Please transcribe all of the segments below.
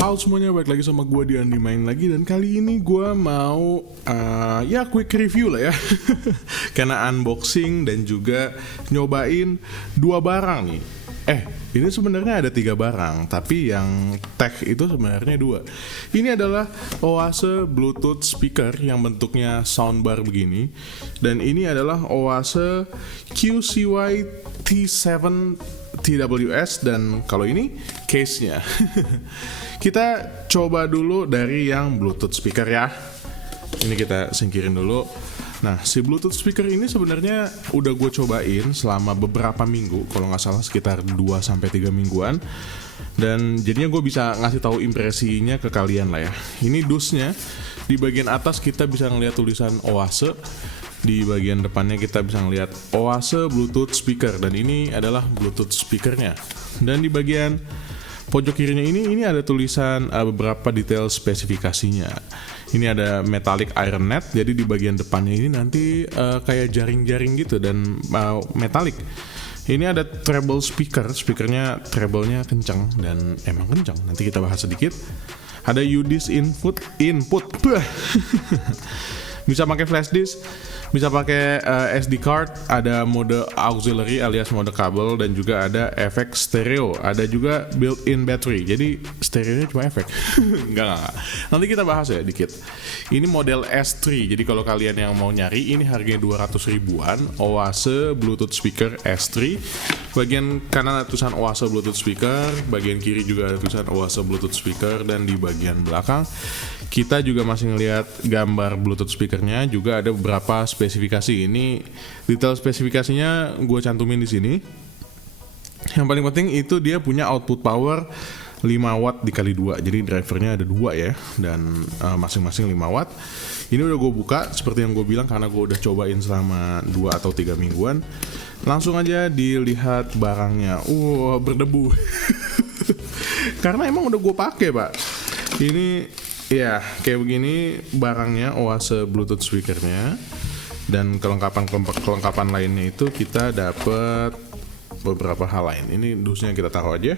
Halo semuanya, balik lagi sama gue Dian main lagi. Dan kali ini gue mau quick review lah ya. Karena unboxing dan juga nyobain dua barang nih. Ini sebenarnya ada 3 barang, tapi yang tag itu sebenarnya 2. Ini adalah Oase Bluetooth speaker yang bentuknya soundbar begini. Dan ini adalah Oase QCY T7 TWS, dan kalau ini case-nya. Kita coba dulu dari yang Bluetooth speaker ya. Ini kita singkirin dulu. Nah, si Bluetooth speaker ini sebenarnya udah gue cobain selama beberapa minggu, kalau nggak salah sekitar 2-3 mingguan. Dan jadinya gue bisa ngasih tahu impresinya ke kalian lah ya. Ini dusnya, di bagian atas kita bisa ngeliat tulisan Oase. Di bagian depannya kita bisa ngeliat Oase Bluetooth speaker, dan ini adalah Bluetooth speakernya. Dan di bagian pojok kirinya ini ada tulisan beberapa detail spesifikasinya. Ini ada metallic iron net, jadi di bagian depannya ini nanti kayak jaring-jaring gitu dan metallic. Ini ada treble speaker, speakernya treble-nya kencang dan emang kencang. Nanti kita bahas sedikit. Ada UDIS input. Bisa pakai flash disk, bisa pakai SD card, ada mode auxiliary alias mode kabel, dan juga ada efek stereo, ada juga built-in battery. Jadi stereonya cuma efek. enggak. Nanti kita bahas ya dikit. Ini model S3. Jadi kalau kalian yang mau nyari, ini harganya 200 ribuan. Oase Bluetooth speaker S3. Bagian kanan ada tulisan Oase Bluetooth speaker, bagian kiri juga ada tulisan Oase Bluetooth speaker, dan di bagian belakang kita juga masih ngelihat gambar Bluetooth speakernya, juga ada beberapa spesifikasi. Ini detail spesifikasinya gue cantumin di sini. Yang paling penting itu dia punya output power 5 watt dikali 2. Jadi drivernya ada 2 ya, dan masing-masing 5 watt. Ini udah gue buka seperti yang gue bilang karena gue udah cobain selama 2 atau 3 mingguan. Langsung aja dilihat barangnya. Berdebu. Karena emang udah gue pakai, Pak. Ini ya, kayak begini barangnya, Oase Bluetooth speakernya. Dan kelengkapan lainnya itu kita dapat beberapa hal lain. Ini dusnya kita taruh aja.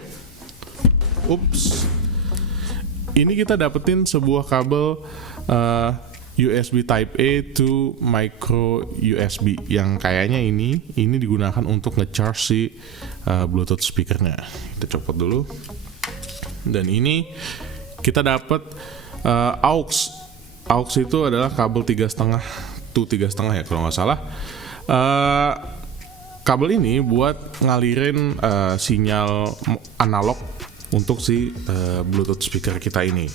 Ups. Ini kita dapetin sebuah kabel USB Type A to micro USB yang kayaknya ini digunakan untuk nge-charge si Bluetooth speakernya. Kita copot dulu. Dan ini kita dapat aux itu adalah kabel 3,5 to 3,5 ya kalau nggak salah. Kabel ini buat ngalirin sinyal analog untuk si Bluetooth speaker kita ini.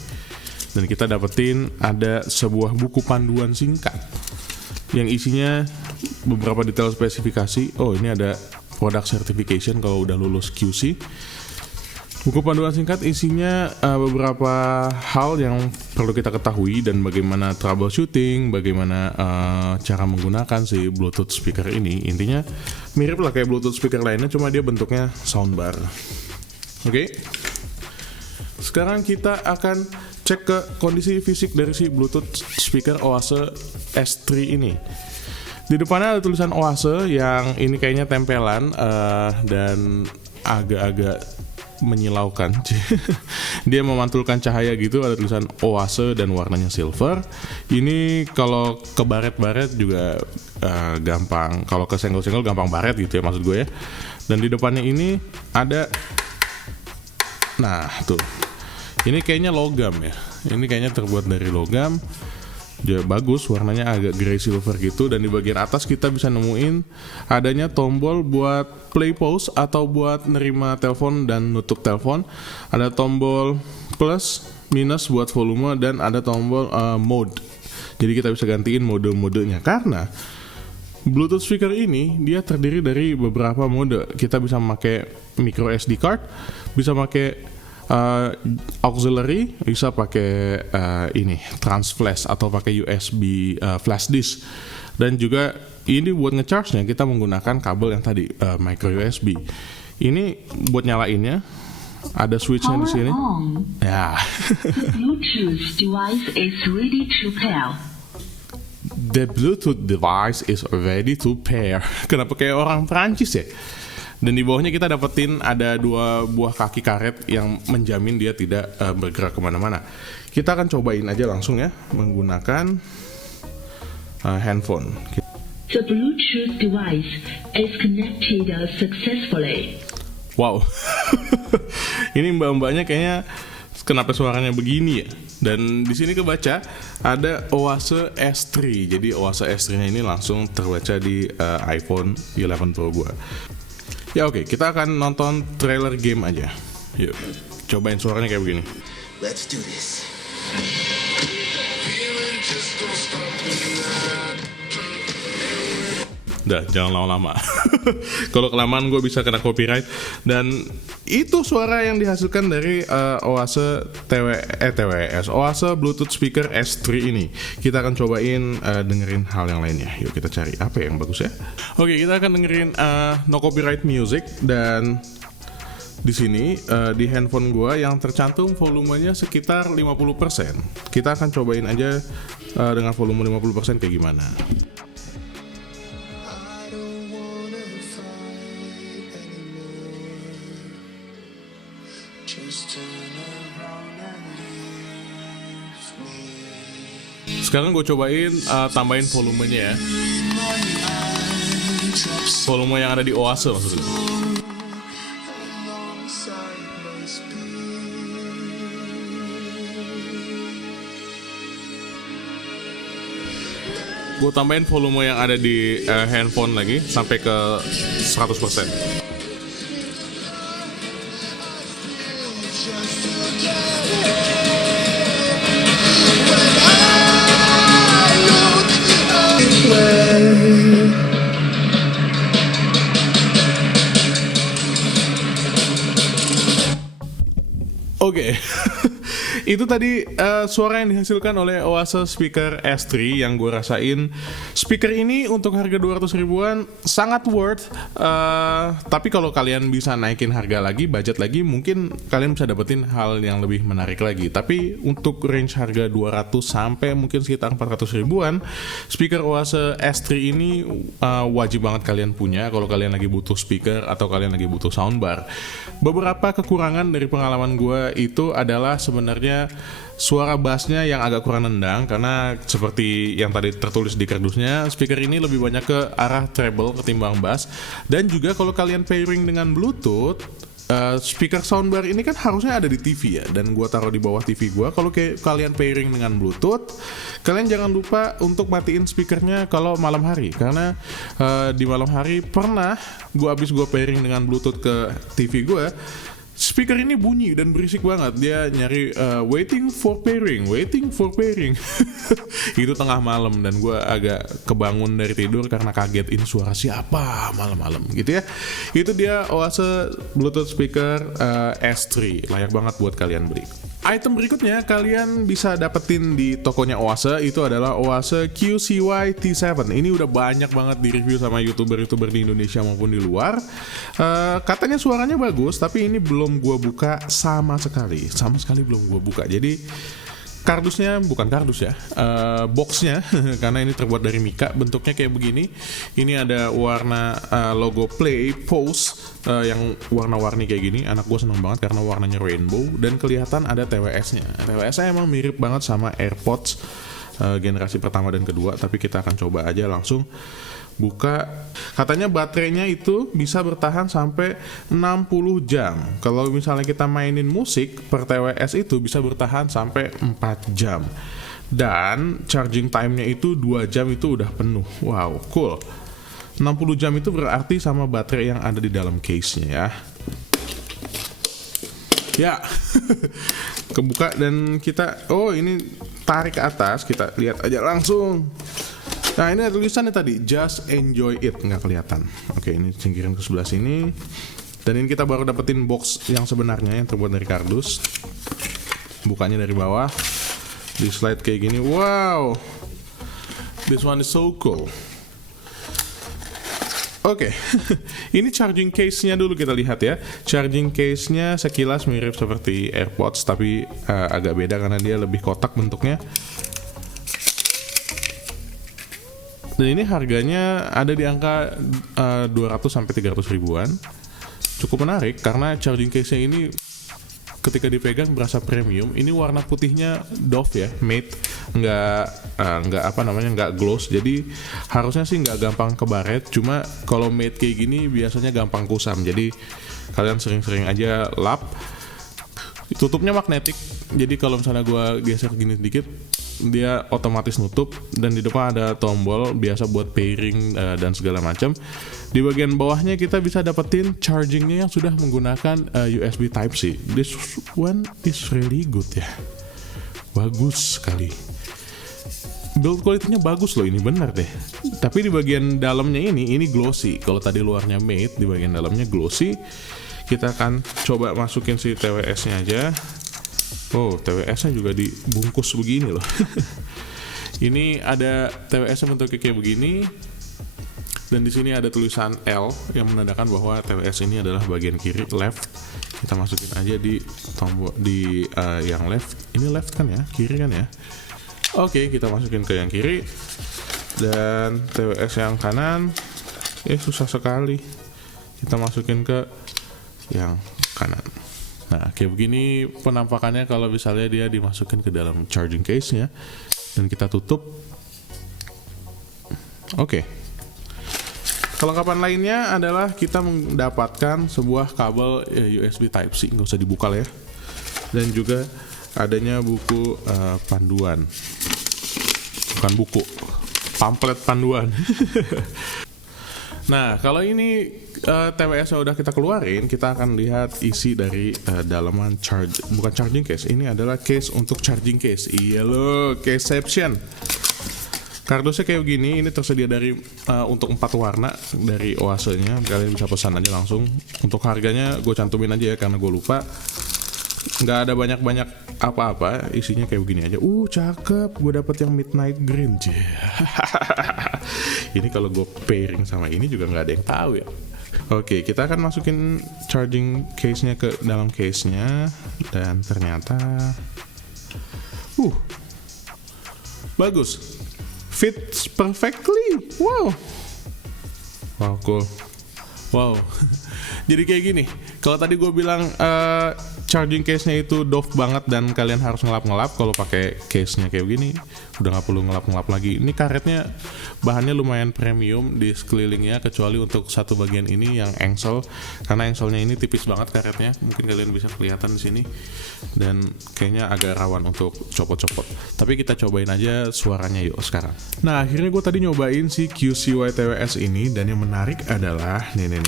Dan kita dapetin ada sebuah buku panduan singkat yang isinya beberapa detail spesifikasi. Ini ada product certification kalau udah lulus QC. Buku panduan singkat isinya beberapa hal yang perlu kita ketahui dan bagaimana troubleshooting, bagaimana cara menggunakan si Bluetooth speaker ini. Intinya mirip lah kayak Bluetooth speaker lainnya, cuma dia bentuknya soundbar. Oke. Sekarang kita akan cek ke kondisi fisik dari si Bluetooth speaker Oase S3 ini. Di depannya ada tulisan Oase yang ini kayaknya tempelan dan agak-agak menyilaukan. Dia memantulkan cahaya gitu, ada tulisan Oase dan warnanya silver. Ini kalau ke baret-baret juga gampang, kalau ke senggol-senggol gampang baret gitu ya maksud gue ya. Dan di depannya ini ada, nah tuh, ini kayaknya logam ya. Ini kayaknya terbuat dari logam. Dia bagus, warnanya agak grey silver gitu. Dan di bagian atas kita bisa nemuin adanya tombol buat play pause atau buat nerima telepon dan nutup telepon. Ada tombol plus minus buat volume, dan ada tombol mode. Jadi kita bisa gantiin mode-modenya. Karena Bluetooth speaker ini dia terdiri dari beberapa mode. Kita bisa pakai micro SD card, bisa pakai auxiliary, bisa pakai ini transflash atau pakai USB flash disk. Dan juga ini buat ngecharge-nya kita menggunakan kabel yang tadi micro USB. Ini buat nyalainnya ada switch-nya di sini. Ya. Bluetooth device is ready to pair. The Bluetooth device is ready to pair. Kenapa kayak orang Prancis ya? Dan di bawahnya kita dapetin ada 2 buah kaki karet yang menjamin dia tidak bergerak kemana-mana. Kita akan cobain aja langsung ya menggunakan handphone. The Bluetooth device is connected successfully. Wow, ini mbak-mbaknya kayaknya kenapa suaranya begini ya? Dan di sini kebaca ada Oase S3. Jadi Oase S3-nya ini langsung terbaca di iPhone 11 Pro gua. Ya oke, kita akan nonton trailer game aja. Yuk, cobain suaranya kayak begini. Let's do this. Udah, jangan lama-lama. Kalau kelamaan gue bisa kena copyright. Dan itu suara yang dihasilkan dari Oase TWS Oase Bluetooth Speaker S3 ini. Kita akan cobain dengerin hal yang lainnya. Yuk kita cari apa yang bagus ya. Oke, kita akan dengerin no copyright music. Dan di sini di handphone gue yang tercantum volumenya sekitar 50%. Kita akan cobain aja dengan volume 50% kayak gimana. Sekarang gue cobain tambahin volumenya ya. Volume yang ada di Oase maksudnya. Gue tambahin volume yang ada di handphone lagi sampai ke 100%. Oke, itu tadi suara yang dihasilkan oleh Oase Speaker S3 yang gue rasain. Speaker ini untuk harga 200 ribuan sangat worth. Tapi kalau kalian bisa naikin harga lagi, budget lagi, mungkin kalian bisa dapetin hal yang lebih menarik lagi. Tapi untuk range harga 200 sampai mungkin sekitar 400 ribuan, speaker Oase S3 ini wajib banget kalian punya kalau kalian lagi butuh speaker atau kalian lagi butuh soundbar. Beberapa kekurangan dari pengalaman gue itu adalah sebenarnya suara bassnya yang agak kurang nendang, karena seperti yang tadi tertulis di kardusnya, speaker ini lebih banyak ke arah treble ketimbang bass. Dan juga kalau kalian pairing dengan Bluetooth, speaker soundbar ini kan harusnya ada di TV ya, dan gue taruh di bawah TV gue. Kalau kalian pairing dengan Bluetooth, kalian jangan lupa untuk matiin speakernya kalau malam hari, karena di malam hari pernah abis gue pairing dengan Bluetooth ke TV gue, speaker ini bunyi dan berisik banget. Dia nyari waiting for pairing. Itu tengah malam dan gue agak kebangun dari tidur karena kaget, ini suara siapa malam-malam gitu ya. Itu dia Oase Bluetooth Speaker S3. Layak banget buat kalian beli. Item berikutnya kalian bisa dapetin di tokonya Oase, itu adalah Oase QCY T7. Ini udah banyak banget di review sama youtuber-youtuber di Indonesia maupun di luar. Katanya suaranya bagus, tapi ini belum gue buka sama sekali belum gue buka. Jadi kardusnya bukan kardus ya, boxnya karena ini terbuat dari mika, bentuknya kayak begini. Ini ada warna logo Play Pose yang warna-warni kayak gini. Anak gue seneng banget karena warnanya rainbow dan kelihatan ada TWS-nya. TWS-nya emang mirip banget sama AirPods generasi pertama dan kedua, tapi kita akan coba aja langsung buka. Katanya baterainya itu bisa bertahan sampai 60 jam. Kalau misalnya kita mainin musik per TWS itu bisa bertahan sampai 4 jam. Dan charging time-nya itu 2 jam itu udah penuh. Wow, cool. 60 jam itu berarti sama baterai yang ada di dalam case-nya ya. Ya. Kebuka dan kita, ini tarik ke atas, kita lihat aja langsung. Nah, ini ada tulisannya tadi, just enjoy it, nggak kelihatan. Oke, ini singkirin ke sebelah sini. Dan ini kita baru dapetin box yang sebenarnya yang terbuat dari kardus. Bukanya dari bawah, di slide kayak gini. Wow, this one is so cool. Oke, ini charging case-nya dulu kita lihat ya. Charging case-nya sekilas mirip seperti AirPods, tapi agak beda karena dia lebih kotak bentuknya. Dan ini harganya ada di angka 200 sampai 300 ribuan. cukup menarik karena charging case-nya ini ketika dipegang berasa premium. Ini warna putihnya Dove ya, matte, nggak gloss. Jadi harusnya sih nggak gampang kebaret. Cuma kalau matte kayak gini biasanya gampang kusam. Jadi kalian sering-sering aja lap. Tutupnya magnetik. Jadi kalau misalnya gue geser gini sedikit, dia otomatis nutup. Dan di depan ada tombol biasa buat pairing dan segala macam. Di bagian bawahnya kita bisa dapetin chargingnya yang sudah menggunakan USB Type-C. This one is really good ya, bagus sekali. Build quality-nya bagus loh, ini benar deh. Tapi di bagian dalamnya ini glossy. Kalau tadi luarnya matte, di bagian dalamnya glossy. Kita akan coba masukin si TWS-nya aja. Oh, TWS-nya juga dibungkus begini loh. Ini ada TWS-nya bentuknya kayak begini. Dan di sini ada tulisan L yang menandakan bahwa TWS ini adalah bagian kiri, left. Kita masukin aja di tombol di yang left. Ini left kan ya, kiri kan ya. Oke, kita masukin ke yang kiri. Dan TWS yang kanan, susah sekali. Kita masukin ke yang kanan. Nah, kayak begini penampakannya kalau misalnya dia dimasukin ke dalam charging case-nya. Dan kita tutup. Oke. Kelengkapan lainnya adalah kita mendapatkan sebuah kabel USB Type-C, nggak usah dibuka lah ya. Dan juga adanya buku panduan, bukan buku, pamflet panduan. Nah, kalau ini TWS udah kita keluarin, kita akan lihat isi dari dalaman bukan charging case. Ini adalah case untuk charging case. Iya loh, caseception. Kardusnya kayak gini, ini tersedia dari untuk 4 warna dari Oase-nya. Kalian bisa pesan aja langsung. Untuk harganya gue cantumin aja ya karena gue lupa. Nggak ada banyak-banyak apa-apa, isinya kayak begini aja. Cakep, gue dapet yang midnight green. Ini kalau gue pairing sama ini juga nggak ada yang tahu ya. Oke, kita akan masukin charging case-nya ke dalam case-nya. Dan ternyata bagus, fits perfectly. Wow, cool. Wow. Jadi kayak gini. Kalau tadi gue bilang charging case-nya itu Dove banget dan kalian harus ngelap-ngelap. Kalau pakai case-nya kayak gini, udah nggak perlu ngelap-ngelap lagi. Ini karetnya bahannya lumayan premium di sekelilingnya, kecuali untuk satu bagian ini yang engsel, karena engselnya ini tipis banget karetnya. Mungkin kalian bisa kelihatan di sini. Dan kayaknya agak rawan untuk copot-copot. Tapi kita cobain aja suaranya yuk sekarang. Nah, akhirnya gue tadi nyobain si QCY TWS ini, dan yang menarik adalah nih.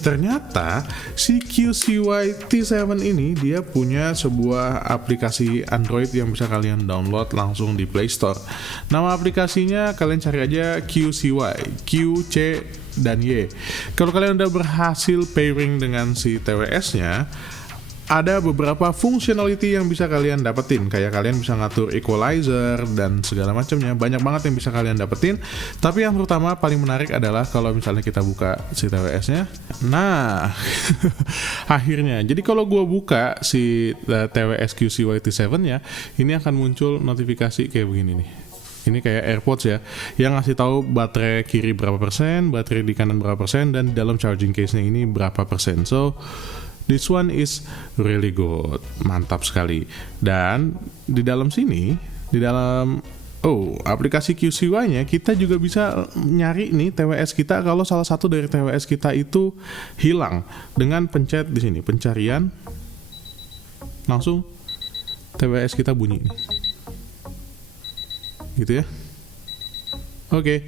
Ternyata si QCY T7 ini dia punya sebuah aplikasi Android yang bisa kalian download langsung di Play Store. Nama aplikasinya kalian cari aja QCY, Q, C, dan Y. Kalau kalian udah berhasil pairing dengan si TWS-nya, ada beberapa functionality yang bisa kalian dapetin. Kayak kalian bisa ngatur equalizer dan segala macamnya. Banyak banget yang bisa kalian dapetin. Tapi yang terutama paling menarik adalah kalau misalnya kita buka si TWS-nya. Nah, akhirnya. Jadi kalau gue buka si TWS QCY T7-nya, ini akan muncul notifikasi kayak begini nih. Ini kayak AirPods ya, yang ngasih tahu baterai kiri berapa persen, baterai di kanan berapa persen, dan dalam charging case-nya ini berapa persen. So, this one is really good, mantap sekali. Dan di dalam sini, di dalam aplikasi QCY-nya, kita juga bisa nyari nih TWS kita kalau salah satu dari TWS kita itu hilang dengan pencet di sini pencarian, langsung TWS kita bunyi nih. Gitu ya. Oke.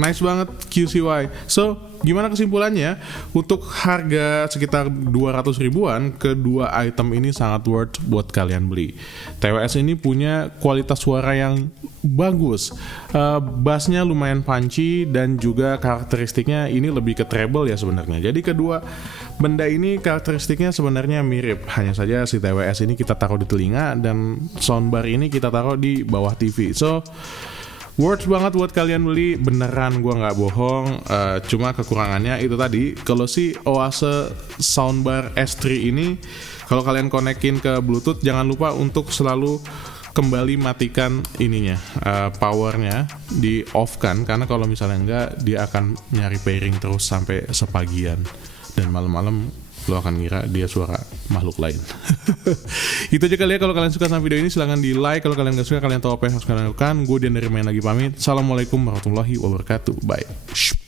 Nice banget QCY. So, gimana kesimpulannya? Untuk harga sekitar 200 ribuan, kedua item ini sangat worth buat kalian beli. TWS ini punya kualitas suara yang bagus. Bassnya lumayan punchy dan juga karakteristiknya ini lebih ke treble ya sebenarnya. Jadi kedua benda ini karakteristiknya sebenarnya mirip. Hanya saja si TWS ini kita taruh di telinga dan soundbar ini kita taruh di bawah TV. So, worth banget buat kalian beli, beneran gue nggak bohong. Cuma kekurangannya itu tadi, kalau si Oase soundbar S3 ini, kalau kalian konekin ke Bluetooth, jangan lupa untuk selalu kembali matikan ininya, powernya di off kan, karena kalau misalnya enggak, dia akan nyari pairing terus sampai sepagian dan malam-malam lo akan ngira dia suara makhluk lain. Itu aja kali ya. Kalau kalian suka sama video ini silahkan di like. Kalau kalian gak suka, kalian tahu apa yang harus kalian lakukan. Gue Dian dari Main Lagi pamit. Assalamualaikum warahmatullahi wabarakatuh. Bye.